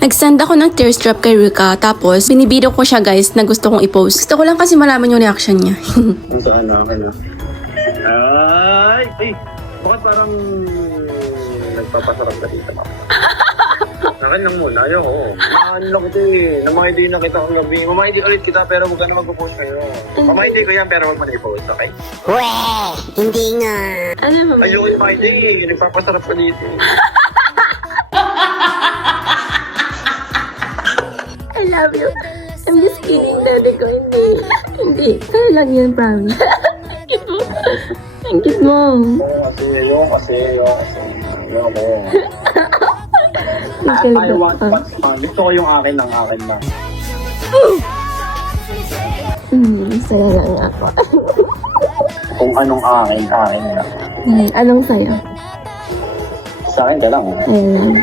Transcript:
Nag-send ako ng tear strap kay Rika, tapos binibideo ko siya guys na gusto kong i-post. Gusto ko lang kasi malaman yung reaction niya. Kung saan na, okay na. Ay! Ay! Bakit parang nagpapasarap ka dito, mama? Akin lang muna, ayoko. Maano lang kita eh. Namahindi na kita ang gabi. Mamahindi ulit kita pero huwag ka na mag-post kayo. Mamahindi ko yan pero huwag mo na i-post, okay? Weh! Hindi nga. Ano mo? Ayoko yung mahindi eh. Nagpapasarap ka dito. I love you. I'm just kidding, daddy ko. Hindi. Hindi. Kaya lang yun, promise. Thank mo. Thank you, mom. Ayoko. I want what's fun. Gusto ko yung akin ng akin na. Saya lang ako. Kung anong akin na. Anong saya? Sa akin ka lang. Saya lang.